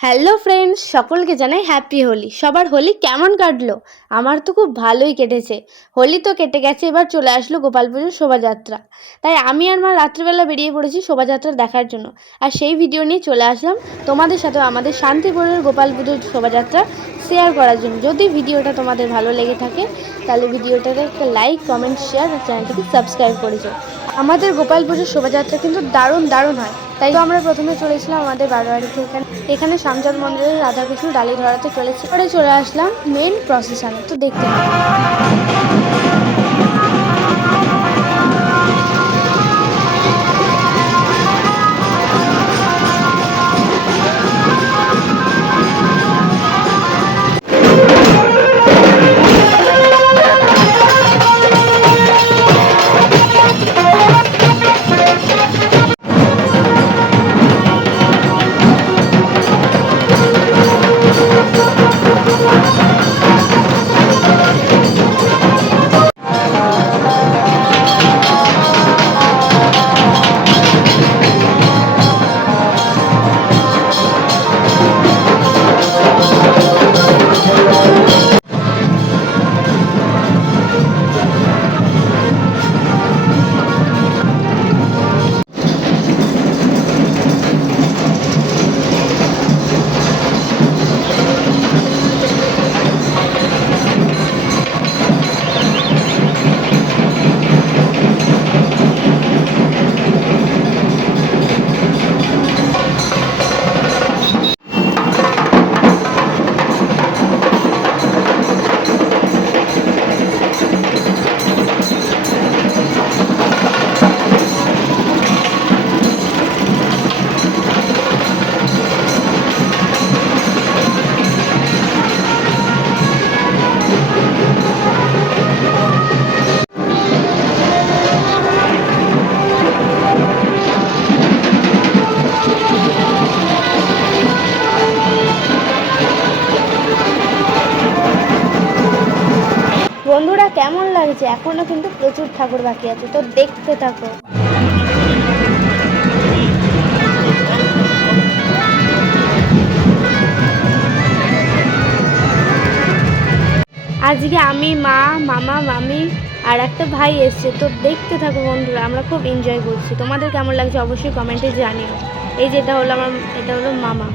Hello friends, সকলকে জানাই হ্যাপি হোলি। সবার হোলি কেমন কাটলো? আমার তো খুব ভালোই কেটেছে। হোলি তো কেটে গেছে, এবার চলে আসলো গোপাল পুজোর শোভাযাত্রা। তাই আমি আর মা রাত্রিবেলা বেরিয়ে পড়েছি শোভাযাত্রা দেখার জন্য। আর সেই ভিডিও নিয়ে চলে আসলাম তোমাদের সাথে আমাদের শান্তিপুরের গোপাল পুজোর শোভাযাত্রা শেয়ার করার জন্য। যদি ভিডিওটা তোমাদের ভালো লেগে থাকে তাহলে ভিডিওটাতে একটা লাইক, কমেন্ট, শেয়ার আর চ্যানেলটাকে সাবস্ক্রাইব করেছো। আমাদের গোপাল পুজোর শোভাযাত্রা কিন্তু দারুণ দারুণ হয়। তাই তো আমরা প্রথমে চলেছিলাম আমাদের বারোয়ারিতে। এখানে শ্যামচাঁদ মন্দিরের রাধাকৃষ্ণ ডালি ধরাতে চলেছে, পরে চলে আসলাম মেন প্রসেশনে। তো দেখতে বন্ধুরা, কেমন লাগছে? এখনো কিন্তু প্রচুর ঠাকুর বাকি আছে, তো দেখতে থাকো। আজকে আমি, মা, মামা, মামি আর একটা ভাই এসছে, তো দেখতে থাকো বন্ধুরা। আমরা খুব এনজয় করছি। তোমাদের কেমন লাগছে অবশ্যই কমেন্টে জানিও। এই যে এটা হলো মামা।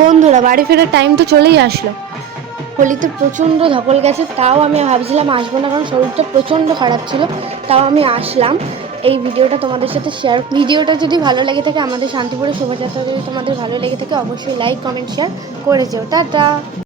বন্ধুরা, বাড়ি ফেরার টাইম তো চলেই আসলো। হোলিতে প্রচণ্ড ধকল গেছে, তাও আমি ভাবছিলাম আসবো না, কারণ শরীরটা প্রচণ্ড খারাপ ছিল। তাও আমি আসলাম এই ভিডিওটা তোমাদের সাথে শেয়ার। ভিডিওটা যদি ভালো লেগে থাকে, আমাদের শান্তিপুরের শোভাযাত্রা যদি তোমাদের ভালো লেগে থাকে, অবশ্যই লাইক কমেন্ট শেয়ার করে যেও। টাটা।